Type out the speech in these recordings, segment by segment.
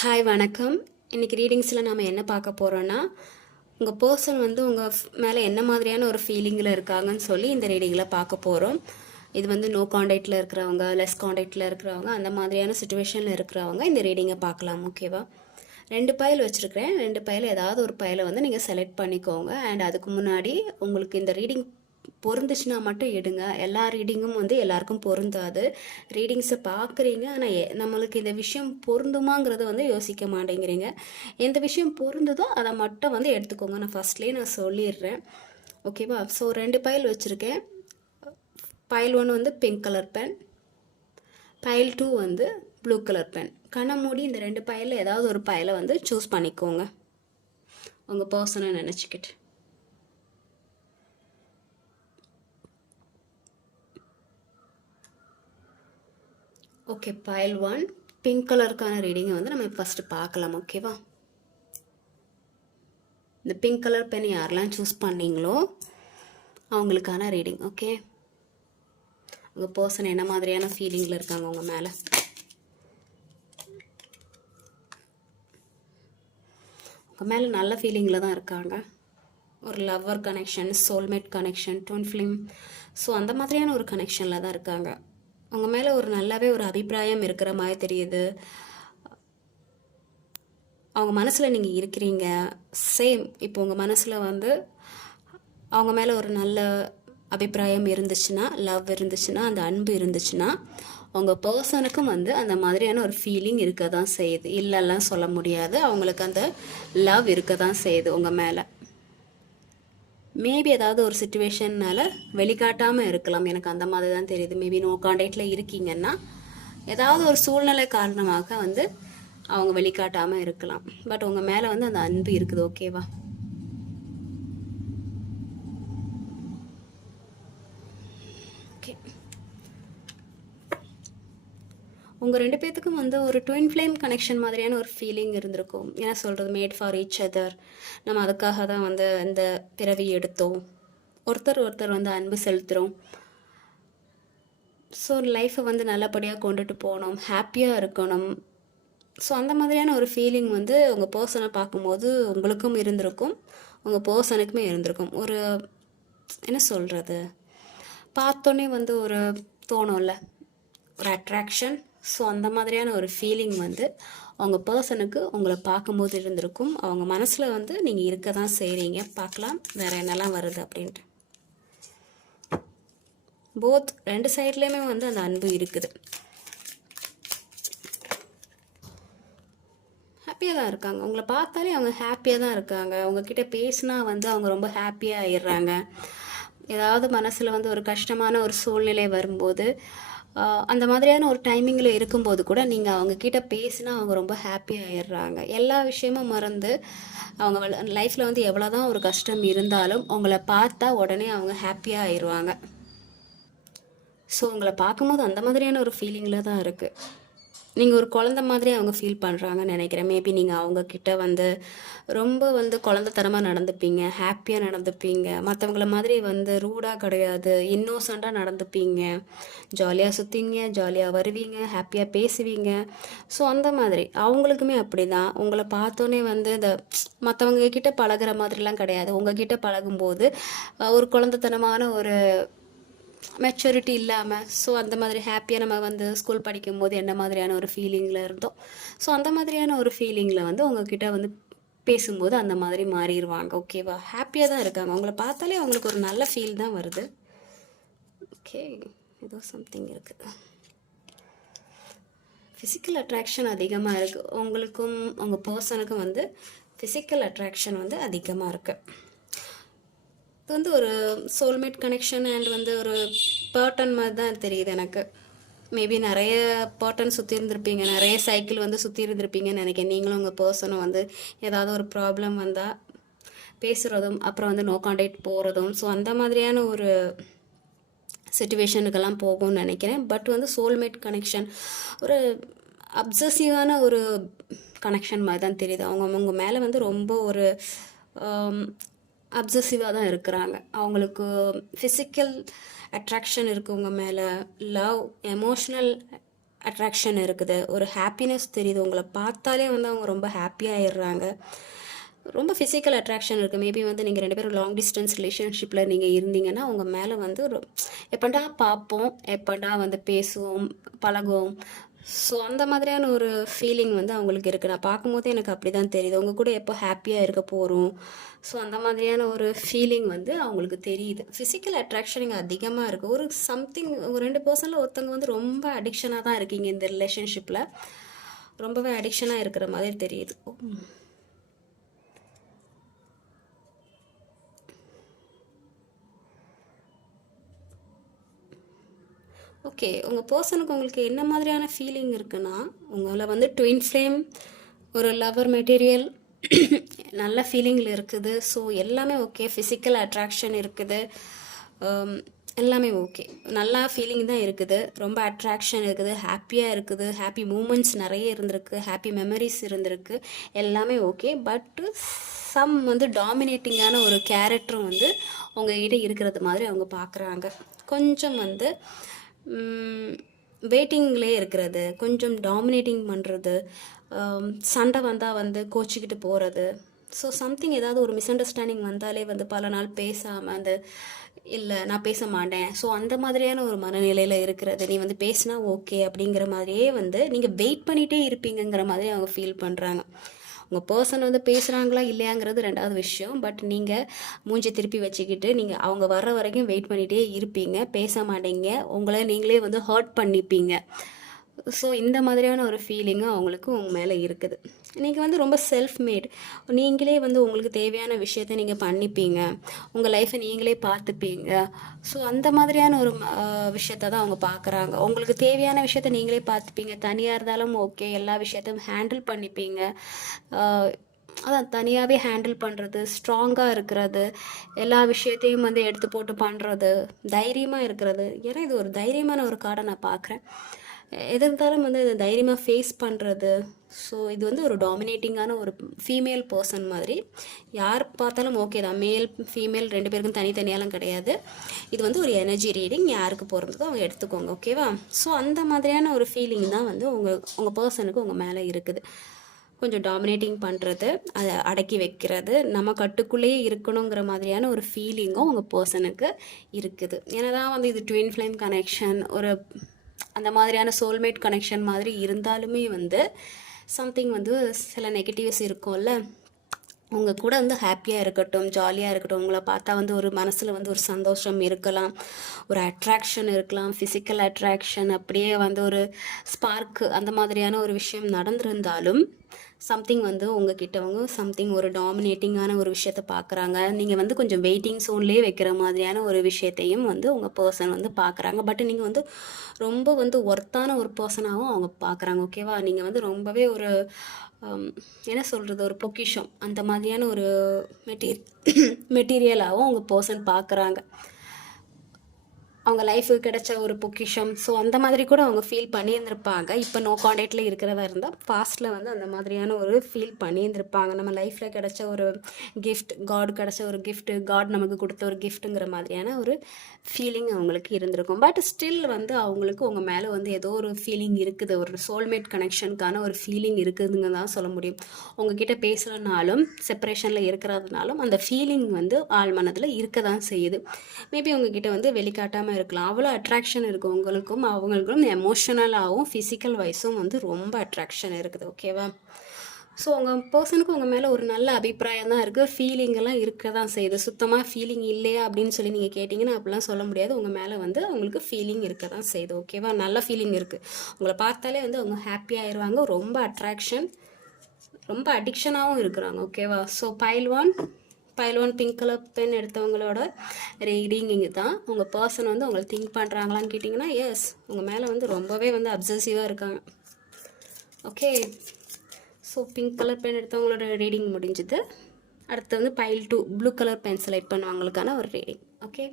Hi வணக்கம். இன்றைக்கி ரீடிங்ஸில் நாம் என்ன பார்க்க போகிறோன்னா, உங்கள் பர்சன் வந்து உங்கள் மேலே என்ன மாதிரியான ஒரு ஃபீலிங்கில் இருக்காங்கன்னு சொல்லி இந்த ரீடிங்கில் பார்க்க போகிறோம். இது வந்து நோ காண்டாக்டில் இருக்கிறவங்க, லெஸ் காண்டாக்டில் இருக்கிறவங்க, அந்த மாதிரியான சுச்சுவேஷனில் இருக்கிறவங்க இந்த ரீடிங்கை பார்க்கலாம். ஓகேவா? 2 பைல் வச்சுருக்கிறேன். 2 பைல் ஏதாவது ஒரு பைலை வந்து நீங்கள் செலக்ட் பண்ணிக்கோங்க. அண்ட் அதுக்கு முன்னாடி உங்களுக்கு இந்த ரீடிங் பொருந்துச்சுன்னா மட்டும் எடுங்க. எல்லா ரீடிங்கும் வந்து எல்லாருக்கும் பொருந்தாது. ரீடிங்ஸை பார்க்குறீங்க, ஆனால் நம்மளுக்கு இந்த விஷயம் பொருந்துமாங்கிறத வந்து யோசிக்க மாட்டேங்கிறீங்க. எந்த விஷயம் பொருந்துதோ அதை மட்டும் வந்து எடுத்துக்கோங்க. நான் ஃபஸ்ட்லேயே சொல்லிடுறேன். ஓகேவா? ஸோ 2 பைல் வச்சுருக்கேன். பைல் 1 வந்து பிங்க் கலர் பென், பைல் 2 வந்து ப்ளூ கலர் பென். கண்ணை மூடி இந்த 2 பைலில் ஏதாவது ஒரு பைலை வந்து சூஸ் பண்ணிக்கோங்க, உங்கள் பர்சனை நினச்சிக்கிட்டு. ஓகே, பைல் 1 பிங்க் கலருக்கான ரீடிங்கை வந்து நம்ம ஃபஸ்ட்டு பார்க்கலாம். ஓகேவா? இந்த பிங்க் கலர் பென் யாரெல்லாம் சூஸ் பண்ணீங்களோ அவங்களுக்கான ரீடிங். ஓகே, உங்கள் பர்சன் என்ன மாதிரியான ஃபீலிங்கில் இருக்காங்க உங்கள் மேலே? உங்கள் மேலே நல்ல ஃபீலிங்கில் தான் இருக்காங்க. ஒரு lover connection, soulmate connection, twin film, so அந்த மாதிரியான ஒரு கனெக்ஷனில் தான் இருக்காங்க. உங்கள் மேலே ஒரு நல்லாவே ஒரு அபிப்பிராயம் இருக்கிற மாதிரி தெரியுது. அவங்க மனசில் நீங்கள் இருக்கிறீங்க. சேம் இப்போ உங்கள் மனசில் வந்து அவங்க மேலே ஒரு நல்ல அபிப்பிராயம் இருந்துச்சுன்னா, லவ் இருந்துச்சுன்னா, அந்த அன்பு இருந்துச்சுன்னா, உங்கள் பர்சனுக்கும் வந்து அந்த மாதிரியான ஒரு ஃபீலிங் இருக்க தான் செய்யுது. இல்லைலாம் சொல்ல முடியாது. அவங்களுக்கு அந்த லவ் இருக்க தான் செய்யுது உங்கள் மேலே. மேபி ஏதாவது ஒரு சுச்சுவேஷன்னால் வெளிக்காட்டாமல் இருக்கலாம். எனக்கு அந்த மாதிரி தான் தெரியுது. மேபி நோ காண்டாக்டில் இருக்கீங்கன்னா ஏதாவது ஒரு சூழ்நிலை காரணமாக வந்து அவங்க வெளிக்காட்டாமல் இருக்கலாம். பட் உங்கள் மேலே வந்து அந்த அன்பு இருக்குது. ஓகேவா? ஓகே, உங்கள் 2 பேர்த்துக்கும் வந்து ஒரு ட்வின் ஃப்ளேம் கனெக்ஷன் மாதிரியான ஒரு ஃபீலிங் இருந்திருக்கும். என்ன சொல்கிறது, மேட் ஃபார் ஈச் அதர். நம்ம அதுக்காக தான் வந்து இந்த பிறவி எடுத்தோம். ஒருத்தர் வந்து அன்பு செலுத்துகிறோம். ஸோ லைஃப்பை வந்து நல்லபடியாக கொண்டுட்டு போகணும், ஹாப்பியாக இருக்கணும். ஸோ அந்த மாதிரியான ஒரு ஃபீலிங் வந்து உங்கள் பர்சனை பார்க்கும்போது உங்களுக்கும் இருந்திருக்கும், உங்கள் பர்சனுக்குமே இருந்திருக்கும். ஒரு என்ன சொல்கிறது, பார்த்தோன்னே வந்து ஒரு தோணும்ல, ஒரு அட்ராக்ஷன். ஸோ அந்த மாதிரியான ஒரு ஃபீலிங் வந்து அவங்க பர்சனுக்கு உங்களை பார்க்கும்போது இருந்திருக்கும். அவங்க மனசில் வந்து நீங்கள் இருக்க தான் செய்கிறீங்க. பார்க்கலாம் வேறு என்னெல்லாம் வருது அப்படின்ட்டு. போத் 2 சைட்லேயுமே வந்து அந்த அன்பு இருக்குது. ஹாப்பியாக தான் இருக்காங்க. உங்களை பார்த்தாலே அவங்க ஹாப்பியாக தான் இருக்காங்க. உங்ககிட்ட பேசினா வந்து அவங்க ரொம்ப ஹாப்பியாக ஆயிடுறாங்க. ஏதாவது மனசில் வந்து ஒரு கஷ்டமான ஒரு சூழ்நிலை வரும்போது, அந்த மாதிரியான ஒரு டைமிங்கில் இருக்கும்போது கூட நீங்கள் அவங்கக்கிட்ட பேசினா அவங்க ரொம்ப ஹாப்பியாக ஆயிடுறாங்க. எல்லா விஷயமும் மறந்து அவங்க லைஃப்பில் வந்து எவ்வளோ தான் ஒரு கஷ்டம் இருந்தாலும் உங்களை பார்த்தா உடனே அவங்க ஹாப்பியாக ஆயிடுவாங்க. ஸோ உங்களை பார்க்கும்போது அந்த மாதிரியான ஒரு ஃபீலிங்கில் தான் இருக்குது. நீங்கள் ஒரு குழந்த மாதிரி அவங்க ஃபீல் பண்ணுறாங்கன்னு நினைக்கிறேன். மேபி நீங்கள் அவங்கக்கிட்ட வந்து ரொம்ப வந்து குழந்தைத்தனமாக நடந்துப்பீங்க, ஹாப்பியாக நடந்துப்பீங்க. மற்றவங்கள மாதிரி வந்து ரூடாக கிடையாது, இன்னோசண்ட்டாக நடந்துப்பீங்க. ஜாலியாக சுற்றுவீங்க, ஜாலியாக வருவீங்க, ஹாப்பியாக பேசுவீங்க. ஸோ அந்த மாதிரி அவங்களுக்குமே அப்படி தான். உங்களை பார்த்தோன்னே வந்து இந்த மற்றவங்க கிட்ட பழகிற மாதிரிலாம் கிடையாது. உங்ககிட்ட பழகும்போது ஒரு குழந்தைத்தனமான ஒரு மெச்சூரிட்டி இல்லாமல், ஸோ அந்த மாதிரி ஹாப்பியாக நம்ம வந்து ஸ்கூல் படிக்கும்போது என்ன மாதிரியான ஒரு ஃபீலிங்கில் இருந்தோம், ஸோ அந்த மாதிரியான ஒரு ஃபீலிங்கில் வந்து உங்ககிட்ட வந்து பேசும்போது அந்த மாதிரி மாறிடுவாங்க. ஓகேவா? ஹாப்பியாக தான் இருக்காங்க. உங்களை பார்த்தாலே அவங்களுக்கு ஒரு நல்ல ஃபீல் தான் வருது. ஓகே, ஏதோ சம்திங் இருக்குது. ஃபிசிக்கல் அட்ராக்ஷன் அதிகமாக இருக்குது. உங்களுக்கும் உங்கள் பர்சனுக்கும் வந்து ஃபிசிக்கல் அட்ராக்ஷன் வந்து அதிகமாக இருக்குது. இது வந்து ஒரு சோல்மேட் கனெக்ஷன் அண்ட் வந்து ஒரு பேர்டன் மாதிரி தான் தெரியுது எனக்கு. மேபி நிறைய பேர்டன் சுற்றி இருந்திருப்பீங்க, நிறைய சைக்கிள் வந்து சுற்றி இருந்திருப்பீங்கன்னு நினைக்கிறேன். நீங்களும் உங்கள் பர்சனும் வந்து ஏதாவது ஒரு ப்ராப்ளம் வந்தால் பேசுகிறதும், அப்புறம் வந்து நோ காண்டாக்ட் போகிறதும், ஸோ அந்த மாதிரியான ஒரு சிச்சுவேஷனுக்கெல்லாம் போகும்னு நினைக்கிறேன். பட் வந்து சோல்மேட் கனெக்ஷன் ஒரு அப்சசிவான ஒரு கனெக்ஷன் மாதிரி தான் தெரியுது. அவங்க மேலே வந்து ரொம்ப ஒரு அப்சசிவாக தான் இருக்கிறாங்க. அவங்களுக்கு ஃபிசிக்கல் அட்ராக்ஷன் இருக்குது உங்கள் மேலே, லவ், எமோஷ்னல் அட்ராக்ஷன் இருக்குது, ஒரு ஹாப்பினஸ் தெரியுது. உங்களை பார்த்தாலே வந்து அவங்க ரொம்ப ஹாப்பியாகிடுறாங்க. ரொம்ப ஃபிசிக்கல் அட்ராக்ஷன் இருக்குது. மேபி வந்து நீங்கள் 2 பேரும் லாங் டிஸ்டன்ஸ் ரிலேஷன்ஷிப்பில் நீங்கள் இருந்தீங்கன்னா உங்கள் மேலே வந்து எப்படா பார்ப்போம், எப்படா வந்து பேசுவோம், பழகுவோம். ஸோ அந்த மாதிரியான ஒரு ஃபீலிங் வந்து அவங்களுக்கு இருக்குது. நான் பார்க்கும்போது எனக்கு அப்படி தான் தெரியுது. உங்கள் கூட எப்போ ஹாப்பியாக இருக்க போகிறோம். ஸோ அந்த மாதிரியான ஒரு ஃபீலிங் வந்து அவங்களுக்கு தெரியுது. ஃபிசிக்கல் அட்ராக்ஷன் இங்கே அதிகமாக இருக்குது. ஒரு சம்திங் ஒரு 2 பர்சனில் ஒருத்தவங்க வந்து ரொம்ப அடிக்ஷனாக தான் இருக்கீங்க இந்த ரிலேஷன்ஷிப்பில். ரொம்பவே அடிக்ஷனாக இருக்கிற மாதிரி தெரியுது. ஓகே, உங்கள் பர்சனுக்கு உங்களுக்கு என்ன மாதிரியான ஃபீலிங் இருக்குன்னா, உங்களை வந்து ட்வின் ஃப்ளேம், ஒரு லவர் மெட்டீரியல், நல்ல ஃபீலிங்கில் இருக்குது. ஸோ எல்லாமே ஓகே. ஃபிசிக்கல் அட்ராக்ஷன் இருக்குது, எல்லாமே ஓகே. நல்லா ஃபீலிங் தான் இருக்குது, ரொம்ப அட்ராக்ஷன் இருக்குது, ஹாப்பியாக இருக்குது, ஹாப்பி மூமெண்ட்ஸ் நிறைய இருந்திருக்கு, ஹாப்பி மெமரிஸ் இருந்திருக்கு, எல்லாமே ஓகே. பட்டு சம் வந்து டாமினேட்டிங்கான ஒரு கேரக்டரும் வந்து உங்ககிட்ட இருக்கிறது மாதிரி அவங்க பார்க்குறாங்க. கொஞ்சம் வந்து வெயிட்டிங்லேயே இருக்கிறது, கொஞ்சம் டாமினேட்டிங் பண்ணுறது, சண்டை வந்தால் வந்து கோச்சிக்கிட்டு போகிறது. ஸோ சம்திங் ஏதாவது ஒரு மிஸ் அண்டர்ஸ்டாண்டிங் வந்தாலே வந்து பல நாள் பேசாமல் அந்த இல்லை நான் பேச மாட்டேன், ஸோ அந்த மாதிரியான ஒரு மனநிலையில் இருக்கிறது. நீ வந்து பேசினா ஓகே அப்படிங்கிற மாதிரியே வந்து நீங்கள் வெயிட் பண்ணிகிட்டே இருப்பீங்கிற மாதிரி அவங்க ஃபீல் பண்ணுறாங்க. உங்கள் பர்சன் வந்து பேசுகிறாங்களா இல்லையாங்கிறது 2வது விஷயம். பட் நீங்கள் மூஞ்சி திருப்பி வச்சுக்கிட்டு நீங்கள் அவங்க வர்ற வரைக்கும் வெயிட் பண்ணிகிட்டே இருப்பீங்க, பேச மாட்டீங்க, உங்களை நீங்களே வந்து ஹர்ட் பண்ணிப்பீங்க. ஸோ இந்த மாதிரியான ஒரு ஃபீலிங்கும் அவங்களுக்கு உங்கள் மேலே இருக்குது. நீங்கள் வந்து ரொம்ப செல்ஃப் மேட், நீங்களே வந்து உங்களுக்கு தேவையான விஷயத்தை நீங்கள் பண்ணிப்பீங்க, உங்கள் லைஃப்பை நீங்களே பார்த்துப்பீங்க. ஸோ அந்த மாதிரியான ஒரு விஷயத்தை தான் அவங்க பார்க்குறாங்க. உங்களுக்கு தேவையான விஷயத்த நீங்களே பார்த்துப்பீங்க, தனியாக இருந்தாலும் ஓகே, எல்லா விஷயத்தையும் ஹேண்டில் பண்ணிப்பீங்க. அதான் தனியாகவே ஹேண்டில் பண்ணுறது, ஸ்ட்ராங்காக இருக்கிறது, எல்லா விஷயத்தையும் வந்து எடுத்து போட்டு பண்ணுறது, தைரியமாக இருக்கிறது. ஏன்னா இது ஒரு தைரியமான ஒரு கார்டை நான் பார்க்குறேன். எது இருந்தாலும் வந்து இதை தைரியமாக ஃபேஸ் பண்ணுறது. ஸோ இது வந்து ஒரு டாமினேட்டிங்கான ஒரு ஃபீமேல் பர்சன் மாதிரி. யார் பார்த்தாலும் ஓகே தான், மேல் ஃபீமேல் 2 பேருக்கும் தனித்தனியாலாம் கிடையாது. இது வந்து ஒரு எனர்ஜி ரீடிங், யாருக்கு போகிறதுக்கோ அவங்க எடுத்துக்கோங்க, ஓகேவா? ஸோ அந்த மாதிரியான ஒரு ஃபீலிங் தான் வந்து உங்கள் பர்சனுக்கு உங்கள் மேலே இருக்குது. கொஞ்சம் டாமினேட்டிங் பண்ணுறது, அதை அடக்கி வைக்கிறது, நம்ம கட்டுக்குள்ளேயே இருக்கணுங்கிற மாதிரியான ஒரு ஃபீலிங்கும் உங்கள் பர்சனுக்கு இருக்குது. ஏன்னா தான் வந்து இது ட்வின் ஃப்ளேம் கனெக்ஷன், ஒரு அந்த மாதிரியான சோல்மேட் கனெக்ஷன் மாதிரி இருந்தாலுமே வந்து சம்திங் வந்து சில நெகட்டிவ்ஸ் இருக்கும்ல. உங்கள் கூட வந்து ஹாப்பியாக இருக்கட்டும், ஜாலியாக இருக்கட்டும், உங்களை பார்த்தா வந்து ஒரு மனசில் வந்து ஒரு சந்தோஷம் இருக்கலாம், ஒரு அட்ராக்ஷன் இருக்கலாம், ஃபிசிக்கல் அட்ராக்ஷன், அப்படியே வந்து ஒரு ஸ்பார்க்கு, அந்த மாதிரியான ஒரு விஷயம் நடந்திருந்தாலும் சம்திங் வந்து உங்ககிட்டவங்க சம்திங் ஒரு டாமினேட்டிங்கான ஒரு விஷயத்தை பார்க்குறாங்க. நீங்கள் வந்து கொஞ்சம் வெயிட்டிங் சோன்லேயே வைக்கிற மாதிரியான ஒரு விஷயத்தையும் வந்து உங்கள் பர்சன் வந்து பார்க்குறாங்க. பட் நீங்கள் வந்து ரொம்ப வந்து ஒர்த்தான ஒரு பர்சனாகவும் அவங்க பார்க்குறாங்க, ஓகேவா? நீங்கள் வந்து ரொம்பவே ஒரு என்ன சொல்கிறது, ஒரு பொக்கிஷம், அந்த மாதிரியான ஒரு மெட்டீரியலாகவும் உங்கள் பர்சன் பார்க்குறாங்க. அவங்க லைஃபுக்கு கிடைச்ச ஒரு பொக்கிஷம். ஸோ அந்த மாதிரி கூட அவங்க ஃபீல் பண்ணியிருந்திருப்பாங்க. இப்போ நோ கான்டாக்டில் இருக்கிறதா இருந்தால் பாஸ்ட்டில் வந்து அந்த மாதிரியான ஒரு ஃபீல் பண்ணியிருந்திருப்பாங்க. நம்ம லைஃப்பில் கிடைச்ச ஒரு கிஃப்ட், காட் கிடைச்ச ஒரு கிஃப்ட்டு, காட் நமக்கு கொடுத்த ஒரு கிஃப்ட்டுங்கிற மாதிரியான ஒரு ஃபீலிங் அவங்களுக்கு இருந்திருக்கும். பட் ஸ்டில் வந்து அவங்களுக்கு உங்கள் மேலே வந்து ஏதோ ஒரு ஃபீலிங் இருக்குது, ஒரு சோல்மேட் கனெக்ஷனுக்கான ஒரு ஃபீலிங் இருக்குதுங்க தான் சொல்ல முடியும். உங்ககிட்ட பேசுகிறனாலும் செப்பரேஷனில் இருக்கிறதுனாலும் அந்த ஃபீலிங் வந்து ஆள் மனதில் இருக்க தான் செய்யுது. மேபி உங்ககிட்ட வந்து வெளிக்காட்டாமல் இருக்கலாம். அவ்வளோ அட்ராக்ஷன் இருக்குது உங்களுக்கும் அவங்களுக்கும், எமோஷனலாகவும் ஃபிசிக்கல் வைஸும் வந்து ரொம்ப அட்ராக்ஷன் இருக்குது, ஓகேவா? ஸோ உங்கள் பர்சனுக்கு உங்கள் மேலே ஒரு நல்ல அபிப்பிராயம் தான் இருக்குது, ஃபீலிங்கெல்லாம் இருக்க தான் செய்யுது. சுத்தமாக ஃபீலிங் இல்லையா அப்படின்னு சொல்லி நீங்கள் கேட்டிங்கன்னா அப்படிலாம் சொல்ல முடியாது. உங்கள் மேலே வந்து அவங்களுக்கு ஃபீலிங் இருக்க தான் செய்யுது, ஓகேவா? நல்ல ஃபீலிங் இருக்குது. உங்களை பார்த்தாலே வந்து அவங்க ஹாப்பியாகிடுவாங்க, ரொம்ப அட்ராக்ஷன், ரொம்ப அடிக்ஷனாகவும் இருக்கிறாங்க, ஓகேவா? So pile one pink colour pen எடுத்தவங்களோட ரீடிங் இங்கே தான். உங்கள் பர்சன் வந்து உங்களை திங்க் பண்ணுறாங்களான்னு கேட்டிங்கன்னா எஸ், உங்கள் மேலே வந்து ரொம்பவே வந்து அப்சசிவாக இருக்காங்க, okay? So pink colour pen எடுத்தவங்களோட ரீடிங் முடிஞ்சுது. அடுத்து வந்து pile 2 blue colour pen select பண்ணுவாங்களுக்கான ஒரு ரீடிங், ஓகே?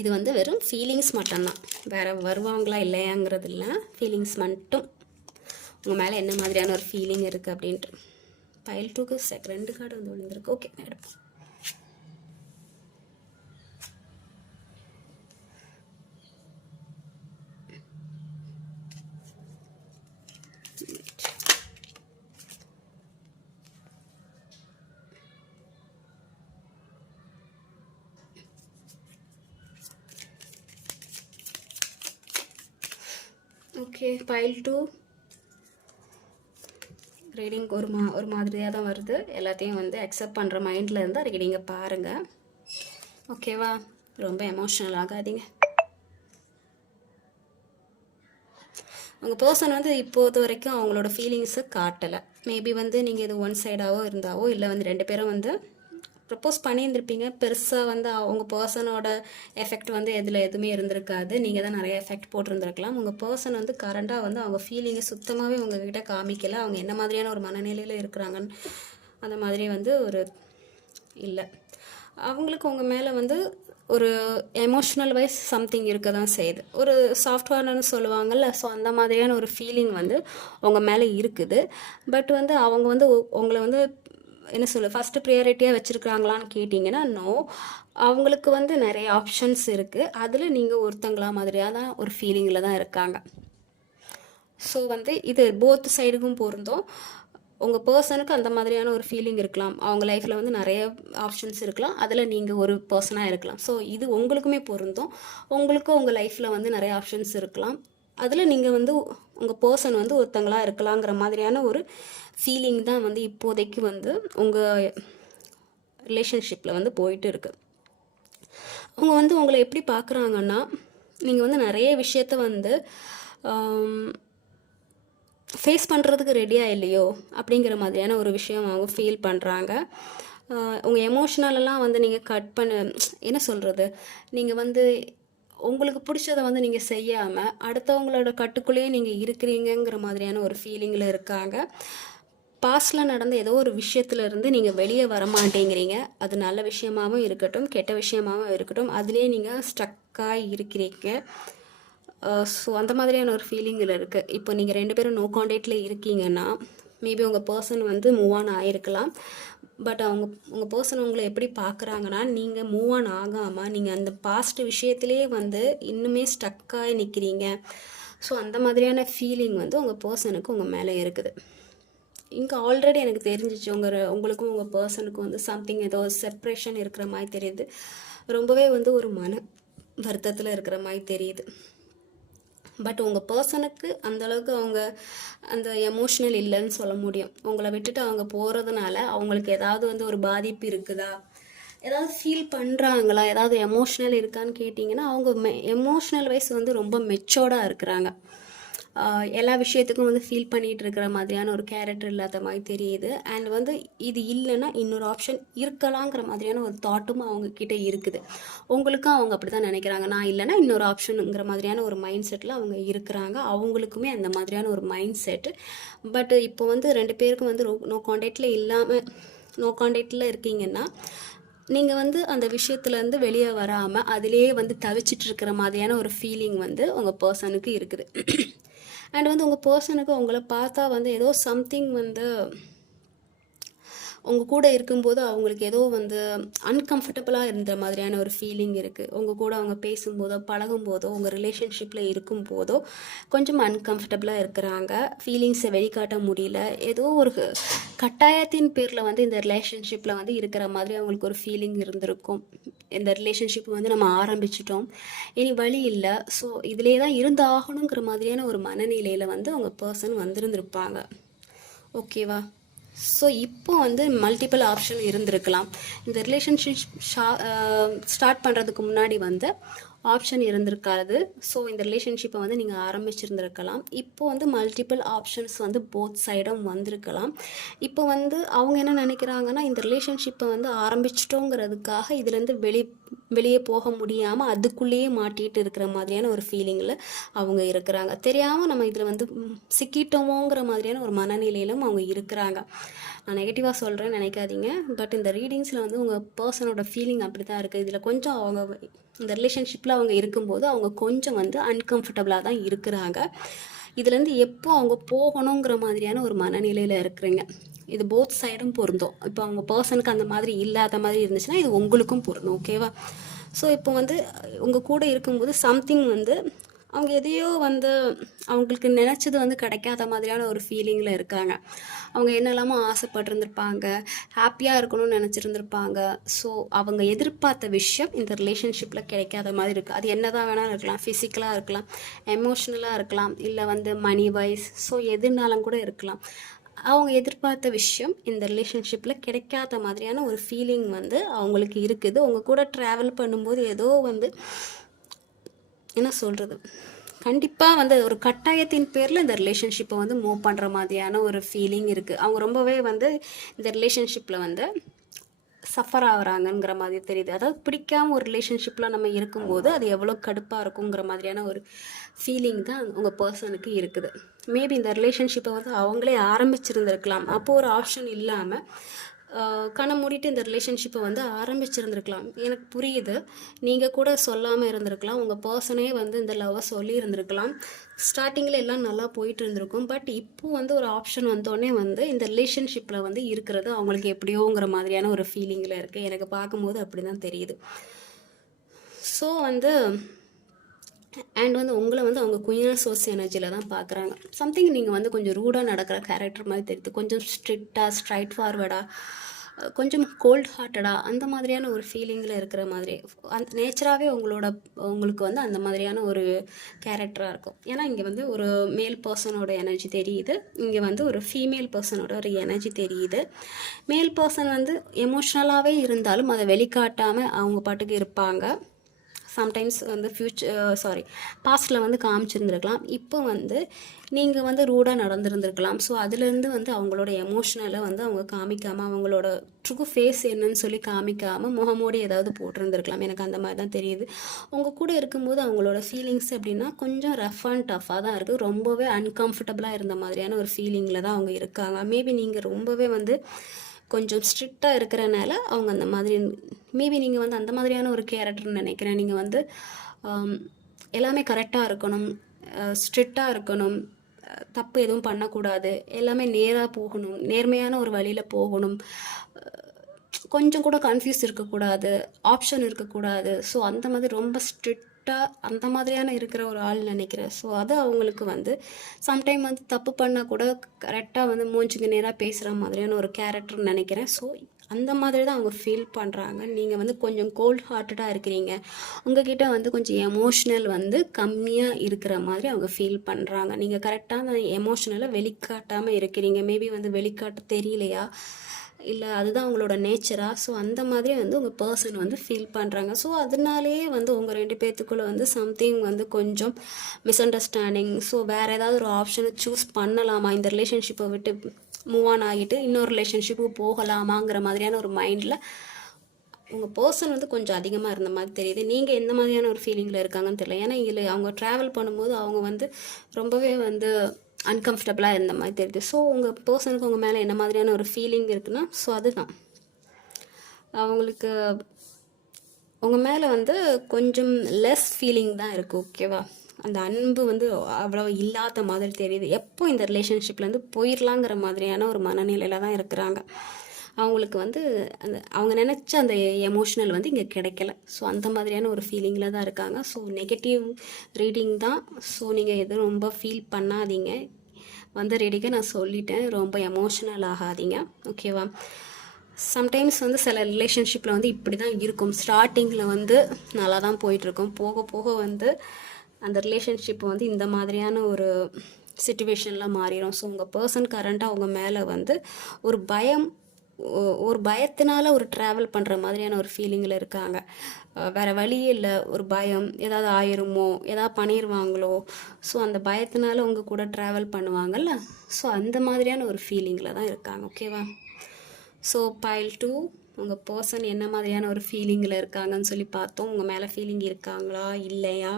இது வந்து வெறும் ஃபீலிங்ஸ் மட்டும்தான், வேறு வருவாங்களா இல்லையாங்கிறது இல்லை, ஃபீலிங்ஸ் மட்டும். உங்கள் மேலே என்ன மாதிரியான ஒரு ஃபீலிங் இருக்குது அப்படின்ட்டு. பைல் 2க்கு 2 கார்டு வந்து விழுந்திருக்கு, ஓகே எடுப்போம். ஓகே, ஃபைல் 2 ரீடிங் ஒரு மாதிரியாக தான் வருது. எல்லாத்தையும் வந்து அக்செப்ட் பண்ணுற மைண்டில் இருந்தால் ரீடிங்கை பாருங்கள். ஓகேவா? ரொம்ப எமோஷ்னல் ஆகாதீங்க. உங்கள் பர்சன் வந்து இப்போது வரைக்கும் அவங்களோட ஃபீலிங்ஸை காட்டலை. மேபி வந்து நீங்கள் இது ஒன் சைடாவோ இருந்தாவோ, இல்லை வந்து 2 பேரும் வந்து ப்ரப்போஸ் பண்ணியிருந்திருப்பீங்க. பெருசாக வந்து அவங்க பர்சனோட எஃபெக்ட் வந்து எதுவுமே இருந்திருக்காது. நீங்கள் தான் நிறைய எஃபெக்ட் போட்டிருந்துருக்கலாம். உங்கள் பர்சன் வந்து கரண்டாக வந்து அவங்க ஃபீலிங்கை சுத்தமாகவே உங்ககிட்ட காமிக்கலை. அவங்க என்ன மாதிரியான ஒரு மனநிலையில் இருக்கிறாங்கன்னு அந்த மாதிரி வந்து ஒரு இல்லை. அவங்களுக்கு உங்கள் மேலே வந்து ஒரு எமோஷ்னல் வைஸ் சம்திங் இருக்க தான் செய்யுது. ஒரு சாஃப்ட்வேர்னு சொல்லுவாங்கள்ல, ஸோ அந்த மாதிரியான ஒரு ஃபீலிங் வந்து உங்கள் மேலே இருக்குது. பட் வந்து அவங்க வந்து உங்களை வந்து என்ன சொல்ல ஃபஸ்ட்டு ப்ரியாரிட்டியாக வச்சுருக்காங்களான்னு கேட்டிங்கன்னா நோ. அவங்களுக்கு வந்து நிறைய ஆப்ஷன்ஸ் இருக்குது. அதில் நீங்கள் ஒருத்தங்களா மாதிரியாக தான் ஒரு ஃபீலிங்கில் தான் இருக்காங்க. ஸோ வந்து இது போத் சைடுக்கும் பொருந்தும். உங்கள் பர்சனுக்கு அந்த மாதிரியான ஒரு ஃபீலிங் இருக்கலாம். அவங்க லைஃப்பில் வந்து நிறைய ஆப்ஷன்ஸ் இருக்கலாம். அதில் நீங்கள் ஒரு பர்சனாக இருக்கலாம். ஸோ இது உங்களுக்குமே பொருந்தும். உங்களுக்கும் உங்கள் லைஃப்பில் வந்து நிறைய ஆப்ஷன்ஸ் இருக்கலாம். அதில் நீங்கள் வந்து உங்கள் பர்சன் வந்து ஒருத்தங்களாக இருக்கலாங்கிற மாதிரியான ஒரு ஃபீலிங் தான் வந்து இப்போதைக்கு வந்து உங்கள் ரிலேஷன்ஷிப்பில் வந்து போயிட்டு இருக்கு. அவங்க வந்து உங்களை எப்படி பார்க்குறாங்கன்னா, நீங்கள் வந்து நிறைய விஷயத்த வந்து ஃபேஸ் பண்ணுறதுக்கு ரெடியாக இல்லையோ அப்படிங்கிற மாதிரியான ஒரு விஷயம் அவங்க ஃபீல் பண்ணுறாங்க. உங்கள் எமோஷ்னலெல்லாம் வந்து நீங்கள் கட் பண்ண என்ன சொல்கிறது, நீங்கள் வந்து உங்களுக்கு பிடிச்சதை வந்து நீங்கள் செய்யாமல் அடுத்தவங்களோட கட்டுக்குள்ளேயே நீங்கள் இருக்கிறீங்கிற மாதிரியான ஒரு ஃபீலிங்கில் இருக்காங்க. பாஸ்டில் நடந்த ஏதோ ஒரு விஷயத்துலேருந்து நீங்கள் வெளியே வர மாட்டேங்கிறீங்க. அது நல்ல விஷயமாகவும் இருக்கட்டும், கெட்ட விஷயமாகவும் இருக்கட்டும், அதுலேயே நீங்கள் ஸ்ட்ரக்காக இருக்கிறீங்க. ஸோ அந்த மாதிரியான ஒரு ஃபீலிங்கில் இருக்குது. இப்போ நீங்கள் 2 பேரும் நோ கான்டாக்டில் இருக்கீங்கன்னா மேபி உங்கள் பர்சன் வந்து மூவ் ஆன் ஆகிருக்கலாம். பட் உங்கள் பர்சன் உங்களை எப்படி பார்க்குறாங்கன்னா, நீங்கள் மூவ் ஆன் ஆகாமல் நீங்கள் அந்த பாஸ்ட் விஷயத்துலேயே வந்து இன்னுமே ஸ்டக்காகி நிற்கிறீங்க. ஸோ அந்த மாதிரியான ஃபீலிங் வந்து உங்கள் பர்சனுக்கு உங்கள் மேலே இருக்குது. இங்கே ஆல்ரெடி எனக்கு தெரிஞ்சிச்சு உங்களுக்கும் உங்கள் பர்சனுக்கும் வந்து சம்திங் ஏதோ செப்ரேஷன் இருக்கிற மாதிரி தெரியுது. ரொம்பவே வந்து ஒரு மன வருத்தத்தில் இருக்கிற மாதிரி தெரியுது. பட் உங்கள் பர்சனுக்கு அந்தளவுக்கு அவங்க அந்த எமோஷ்னல் இல்லைன்னு சொல்ல முடியும். உங்களை விட்டுட்டு அவங்க போகிறதுனால அவங்களுக்கு ஏதாவது வந்து ஒரு பாதிப்பு இருக்குதா, ஏதாவது ஃபீல் பண்ணுறாங்களா, ஏதாவது எமோஷ்னல் இருக்கான்னு கேட்டிங்கன்னா அவங்க எமோஷ்னல் வைஸ் வந்து ரொம்ப மெச்சோர்டாக இருக்கிறாங்க. எல்லா விஷயத்துக்கும் வந்து ஃபீல் பண்ணிகிட்டு இருக்கிற மாதிரியான ஒரு கேரக்டர் இல்லாத மாதிரி தெரியுது. அண்ட் வந்து இது இல்லைன்னா இன்னொரு ஆப்ஷன் இருக்கலாங்கிற மாதிரியான ஒரு தாட்டும் அவங்கக்கிட்ட இருக்குது. உங்களுக்கும் அவங்க அப்படி தான் நினைக்கிறாங்க. நான் இல்லைன்னா இன்னொரு ஆப்ஷனுங்கிற மாதிரியான ஒரு மைண்ட் செட்டில் அவங்க இருக்கிறாங்க. அவங்களுக்குமே அந்த மாதிரியான ஒரு மைண்ட் செட்டு. பட் இப்போ வந்து 2 பேருக்கும் வந்து நோ கான்டாக்டில் இருக்கீங்கன்னா நீங்கள் வந்து அந்த விஷயத்துலேருந்து வெளியே வராமல் அதிலே வந்து தவிச்சிட்டு இருக்கிற மாதிரியான ஒரு ஃபீலிங் வந்து உங்கள் பர்சனுக்கு இருக்குது. அண்ட் வந்து உங்கள் பர்சனுக்கு உங்களை பார்த்தா வந்து ஏதோ சம்திங் வந்து உங்கள் கூட இருக்கும்போது அவங்களுக்கு ஏதோ வந்து அன்கம்ஃபர்டபுளாக இருந்த மாதிரியான ஒரு ஃபீலிங் இருக்குது. உங்கள் கூட அவங்க பேசும்போதோ பழகும்போதோ உங்கள் ரிலேஷன்ஷிப்பில் இருக்கும்போதோ கொஞ்சம் அன்கம்ஃபர்டபுளாக இருக்கிறாங்க. ஃபீலிங்ஸை வெளிக்காட்ட முடியல. ஏதோ ஒரு கட்டாயத்தின் பேரில் வந்து இந்த ரிலேஷன்ஷிப்பில் வந்து இருக்கிற மாதிரி அவங்களுக்கு ஒரு ஃபீலிங் இருந்திருக்கும். இந்த ரிலேஷன்ஷிப் வந்து நம்ம ஆரம்பிச்சிட்டோம், இனி வழி இல்லை, ஸோ இதிலே தான் இருந்தாகணுங்கிற மாதிரியான ஒரு மனநிலையில் வந்து அவங்க பர்சன் வந்திருந்திருப்பாங்க. ஓகேவா? ஸோ இப்போ வந்து மல்டிபிள் ஆப்ஷன் இருந்திருக்கலாம். இந்த ரிலேஷன்ஷிப் ஸ்டார்ட் பண்ணுறதுக்கு முன்னாடி வந்து ஆப்ஷன் இருந்திருக்காது. ஸோ இந்த ரிலேஷன்ஷிப்பை வந்து நீங்கள் ஆரம்பிச்சிருந்துருக்கலாம். இப்போ வந்து மல்டிபிள் ஆப்ஷன்ஸ் வந்து போத் சைடும் வந்திருக்கலாம். இப்போ வந்து அவங்க என்ன நினைக்கிறாங்கன்னா, இந்த ரிலேஷன்ஷிப்பை வந்து ஆரம்பிச்சிட்டோங்கிறதுக்காக இதுலேருந்து வெளியே போக முடியாமல் அதுக்குள்ளேயே மாட்டிகிட்டு இருக்கிற மாதிரியான ஒரு ஃபீலிங்கில் அவங்க இருக்கிறாங்க. தெரியாமல் நம்ம இதில் வந்து சிக்கிட்டோமோங்கிற மாதிரியான ஒரு மனநிலையிலும் அவங்க இருக்கிறாங்க. நான் நெகட்டிவாக சொல்கிறேன்னு நினைக்காதீங்க. பட் இந்த ரீடிங்ஸில் வந்து உங்கள் பர்சனோட ஃபீலிங் அப்படி தான் இருக்குது. இதில் கொஞ்சம் அவங்க இந்த ரிலேஷன்ஷிப்பில் அவங்க இருக்கும்போது அவங்க கொஞ்சம் வந்து அன்கம்ஃபர்டபுளாக தான் இருக்கிறாங்க. இதுலேருந்து எப்போ அவங்க போகணுங்கிற மாதிரியான ஒரு மனநிலையில் இருக்கிறீங்க. இது போத் சைடும் பொருந்தும். இப்போ அவங்க பர்சனுக்கு அந்த மாதிரி இல்லாத மாதிரி இருந்துச்சுன்னா இது உங்களுக்கும் பொருந்தும். ஓகேவா? ஸோ இப்போ வந்து உங்கள் கூட இருக்கும்போது சம்திங் வந்து அவங்க எதையோ வந்து அவங்களுக்கு நினச்சது வந்து கிடைக்காத மாதிரியான ஒரு ஃபீலிங்கில் இருக்காங்க. அவங்க என்னெல்லாமோ ஆசைப்பட்டிருந்திருப்பாங்க, ஹாப்பியாக இருக்கணும்னு நினச்சிருந்துருப்பாங்க. ஸோ அவங்க எதிர்பார்த்த விஷயம் இந்த ரிலேஷன்ஷிப்பில் கிடைக்காத மாதிரி இருக்குது. அது என்ன தான் வேணாலும் இருக்கலாம், ஃபிசிக்கலாக இருக்கலாம், எமோஷ்னலாக இருக்கலாம், இல்லை வந்து மணி வைஸ், ஸோ எதுனாலும் கூட இருக்கலாம். அவங்க எதிர்பார்த்த விஷயம் இந்த ரிலேஷன்ஷிப்பில் கிடைக்காத மாதிரியான ஒரு ஃபீலிங் வந்து அவங்களுக்கு இருக்குது. அவங்க கூட ட்ராவல் பண்ணும்போது ஏதோ வந்து என்ன சொல்கிறது, கண்டிப்பாக வந்து ஒரு கட்டாயத்தின் பேரில் இந்த ரிலேஷன்ஷிப்பை வந்து மூவ் பண்ணுற மாதிரியான ஒரு ஃபீலிங் இருக்குது. அவங்க ரொம்பவே வந்து இந்த ரிலேஷன்ஷிப்பில் வந்து சஃபர் ஆகுறாங்கங்கிற மாதிரி தெரியுது. அதாவது பிடிக்காம ஒரு ரிலேஷன்ஷிப்பில் நம்ம இருக்கும்போது அது எவ்வளோ கடுப்பாக இருக்குங்கிற மாதிரியான ஒரு ஃபீலிங் தான் உங்கள் பர்சனுக்கு இருக்குது. மேபி இந்த ரிலேஷன்ஷிப்பை வந்து அவங்களே ஆரம்பிச்சிருந்துருக்கலாம். அப்போது ஒரு ஆப்ஷன் இல்லாமல் கண்ணை மூடிட்டு இந்த ரிலேஷன்ஷிப்பை வந்து ஆரம்பிச்சிருந்துருக்கலாம். எனக்கு புரியுது, நீங்கள் கூட சொல்லாமல் இருந்திருக்கலாம், உங்கள் பர்சனே வந்து இந்த லவ்வை சொல்லி இருந்திருக்கலாம். ஸ்டார்டிங்கில் எல்லாம் நல்லா போயிட்டு இருந்திருக்கும். பட் இப்போ வந்து ஒரு ஆப்ஷன் வந்தோடனே வந்து இந்த ரிலேஷன்ஷிப்பில் வந்து இருக்கிறது அவங்களுக்கு எப்படியோங்கிற மாதிரியான ஒரு ஃபீலிங்கில் இருக்குது. எனக்கு பார்க்கும்போது அப்படி தான் தெரியுது. ஸோ வந்து அண்ட் வந்து உங்களை வந்து அவங்க குயின் சோர்ஸ் எனர்ஜியில் தான் பார்க்குறாங்க. சம்திங் நீங்கள் வந்து கொஞ்சம் ரூடாக நடக்கிற கேரக்டர் மாதிரி தெரியுது. கொஞ்சம் ஸ்ட்ரிக்டாக, ஸ்ட்ரைட் ஃபார்வர்டாக, கொஞ்சம் கோல்ட் ஹார்ட்டடாக, அந்த மாதிரியான ஒரு ஃபீலிங்கில் இருக்கிற மாதிரி அந்த நேச்சராகவே உங்களுக்கு வந்து அந்த மாதிரியான ஒரு கேரக்டராக இருக்கும். ஏன்னா இங்கே வந்து ஒரு மேல் பர்சனோட எனர்ஜி தெரியுது, இங்கே வந்து ஒரு ஃபீமேல் பர்சனோட ஒரு எனர்ஜி தெரியுது. மேல் பர்சன் வந்து எமோஷ்னலாகவே இருந்தாலும் அதை வெளிக்காட்டாமல் அவங்க பாட்டுக்கு இருப்பாங்க. சம்டைம்ஸ் வந்து பாஸ்ட்டில் வந்து காமிச்சிருந்துருக்கலாம். இப்போ வந்து நீங்கள் வந்து ரூடாக நடந்துருந்துருக்கலாம். ஸோ அதுலேருந்து வந்து அவங்களோட எமோஷ்னலை வந்து அவங்க காமிக்காமல், அவங்களோட ட்ரூ ஃபேஸ் என்னன்னு சொல்லி காமிக்காமல் முகமூடி ஏதாவது போட்டிருந்துருக்கலாம். எனக்கு அந்த மாதிரி தான் தெரியுது. உங்கள் கூட இருக்கும்போது அவங்களோட ஃபீலிங்ஸ் அப்படின்னா கொஞ்சம் ரஃப் அண்ட் டஃப்பாக தான் இருக்குது. ரொம்பவே அன்கம்ஃபர்டபுளாக இருந்த மாதிரியான ஒரு ஃபீலிங்கில் தான் அவங்க இருக்காங்க. மேபி நீங்கள் ரொம்பவே வந்து கொஞ்சம் ஸ்ட்ரிக்டாக இருக்கிறனால அவங்க அந்த மாதிரி, மேபி நீங்கள் வந்து அந்த மாதிரியான ஒரு கேரக்டர்னு நினைக்கிறேன். நீங்கள் வந்து எல்லாமே கரெக்டாக இருக்கணும், ஸ்ட்ரிக்டாக இருக்கணும், தப்பு எதுவும் பண்ணக்கூடாது, எல்லாமே நேராக போகணும், நேர்மையான ஒரு வழியில் போகணும், கொஞ்சம் கூட கன்ஃபியூஸ் இருக்கக்கூடாது, ஆப்ஷன் இருக்கக்கூடாது. ஸோ அந்த மாதிரி ரொம்ப ஸ்ட்ரிக்டாக அந்த மாதிரியான இருக்கிற ஒரு ஆள் நினைக்கிறேன். ஸோ அது அவங்களுக்கு வந்து சம்டைம் வந்து தப்பு பண்ணால் கூட கரெக்டாக வந்து மூஞ்சுக்கு நேராக பேசுகிற மாதிரியான ஒரு கேரக்டர்னு நினைக்கிறேன். ஸோ அந்த மாதிரி தான் அவங்க ஃபீல் பண்ணுறாங்க. நீங்கள் வந்து கொஞ்சம் கோல்ட் ஹார்ட்டடாக இருக்கிறீங்க, உங்ககிட்ட வந்து கொஞ்சம் எமோஷ்னல் வந்து கம்மியாக இருக்கிற மாதிரி அவங்க ஃபீல் பண்ணுறாங்க. நீங்கள் கரெக்டாக அந்த எமோஷ்னலை வெளிக்காட்டாமல் இருக்கிறீங்க. மேபி வந்து வெளிக்காட்ட தெரியலையா, இல்லை அதுதான் அவங்களோட நேச்சரா? ஸோ அந்த மாதிரி வந்து உங்கள் பர்சன் வந்து ஃபீல் பண்ணுறாங்க. ஸோ அதனாலேயே வந்து உங்கள் 2 பேர்த்துக்குள்ளே வந்து சம்திங் வந்து கொஞ்சம் மிஸ் அண்டர்ஸ்டாண்டிங். ஸோ வேறு ஏதாவது ஒரு ஆப்ஷனை சூஸ் பண்ணலாமா, இந்த ரிலேஷன்ஷிப்பை விட்டு மூவ் ஆன் ஆகிட்டு இன்னொரு ரிலேஷன்ஷிப்புக்கு போகலாமாங்கிற மாதிரியான ஒரு மைண்டில் உங்கள் பர்சன் வந்து கொஞ்சம் அதிகமாக இருந்த மாதிரி தெரியுது. நீங்கள் எந்த மாதிரியான ஒரு ஃபீலிங்கில் இருக்காங்கன்னு தெரியல. ஏன்னா இதில் அவங்க ட்ராவல் பண்ணும்போது அவங்க வந்து ரொம்பவே வந்து அன்கம்ஃபர்டபுளாக இருந்த மாதிரி தெரியுது. ஸோ உங்கள் பர்சனுக்கு உங்கள் மேலே என்ன மாதிரியான ஒரு ஃபீலிங் இருக்குன்னா, ஸோ அதுதான் அவங்களுக்கு உங்கள் மேலே வந்து கொஞ்சம் லெஸ் ஃபீலிங் தான் இருக்குது. ஓகேவா? அந்த அன்பு வந்து அவ்வளோ இல்லாத மாதிரி தெரியுது. எப்போ இந்த ரிலேஷன்ஷிப்லேருந்து போயிடலாங்கிற மாதிரியான ஒரு மனநிலையில் தான் இருக்கிறாங்க. அவங்களுக்கு வந்து அவங்க நினச்ச அந்த எமோஷ்னல் வந்து இங்கே கிடைக்கல. ஸோ அந்த மாதிரியான ஒரு ஃபீலிங்கில் தான் இருக்காங்க. ஸோ நெகட்டிவ் ரீடிங் தான். ஸோ நீங்கள் எதுவும் ரொம்ப ஃபீல் பண்ணாதீங்க. வந்த ரீடிங்கை நான் சொல்லிட்டேன், ரொம்ப எமோஷ்னல் ஆகாதீங்க. ஓகேவா? சம்டைம்ஸ் வந்து சில ரிலேஷன்ஷிப்பில் வந்து இப்படி தான் இருக்கும். ஸ்டார்டிங்கில் வந்து நல்லா தான் போயிட்டுருக்கும், போக போக வந்து அந்த ரிலேஷன்ஷிப் வந்து இந்த மாதிரியான ஒரு சிச்சுவேஷனில் மாறிடும். ஸோ உங்கள் பர்சன் கரண்ட்டாக அவங்க மேலே வந்து ஒரு பயத்தினால ஒரு ட்ராவல் பண்ணுற மாதிரியான ஒரு ஃபீலிங்கில் இருக்காங்க. வேறு வழியே இல்லை, ஒரு பயம், ஏதாவது ஆயிருமோ, ஏதாவது பண்ணிடுவாங்களோ, ஸோ அந்த பயத்தினால உங்கள் கூட ட்ராவல் பண்ணுவாங்கள்ல, ஸோ அந்த மாதிரியான ஒரு ஃபீலிங்கில் தான் இருக்காங்க. ஓகேவா? ஸோ பைல் 2 உங்கள் பர்சன் என்ன மாதிரியான ஒரு ஃபீலிங்கில் இருக்காங்கன்னு சொல்லி பார்த்தோம். உங்கள் மேலே ஃபீலிங் இருக்காங்களா இல்லையா,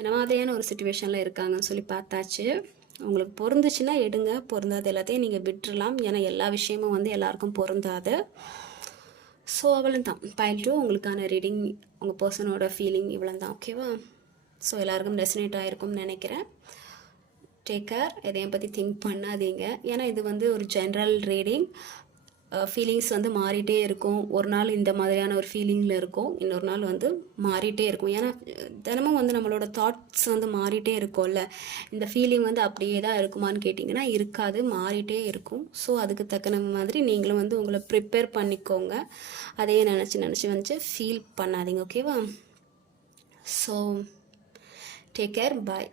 என்ன மாதிரியான ஒரு சிச்சுவேஷனில் இருக்காங்கன்னு சொல்லி பார்த்தாச்சு. உங்களுக்கு பொருந்துச்சுன்னா எடுங்க, பொருந்தாது எல்லாத்தையும் நீங்கள் விட்டுறலாம். ஏன்னா எல்லா விஷயமும் வந்து எல்லாருக்கும் பொருந்தாது. ஸோ அவ்வளோதான். பைல் 2 உங்களுக்கான ரீடிங், உங்கள் பர்சனோட ஃபீலிங் இவ்வளோ தான். ஓகேவா? ஸோ எல்லாருக்கும் ரெசனேட் ஆகிருக்கும்னு நினைக்கிறேன். Take care. எதையும் பற்றி திங்க் பண்ணாதீங்க. ஏன்னா இது வந்து ஒரு ஜென்ரல் ரீடிங். ஃபீலிங்ஸ் வந்து மாறிட்டே இருக்கும். ஒரு நாள் இந்த மாதிரியான ஒரு ஃபீலிங்கில் இருக்கும், இன்னொரு நாள் வந்து மாறிட்டே இருக்கும். ஏன்னா தினமும் வந்து நம்மளோட தாட்ஸ் வந்து மாறிட்டே இருக்கும்ல. இந்த ஃபீலிங் வந்து அப்படியே தான் இருக்குமான்னு கேட்டிங்கன்னா இருக்காது, மாறிட்டே இருக்கும். ஸோ அதுக்கு தக்கன மாதிரி நீங்களும் வந்து உங்களை ப்ரிப்பேர் பண்ணிக்கோங்க. அதையே நினச்சி வந்து ஃபீல் பண்ணாதீங்க. ஓகேவா? ஸோ டேக் கேர், பாய்.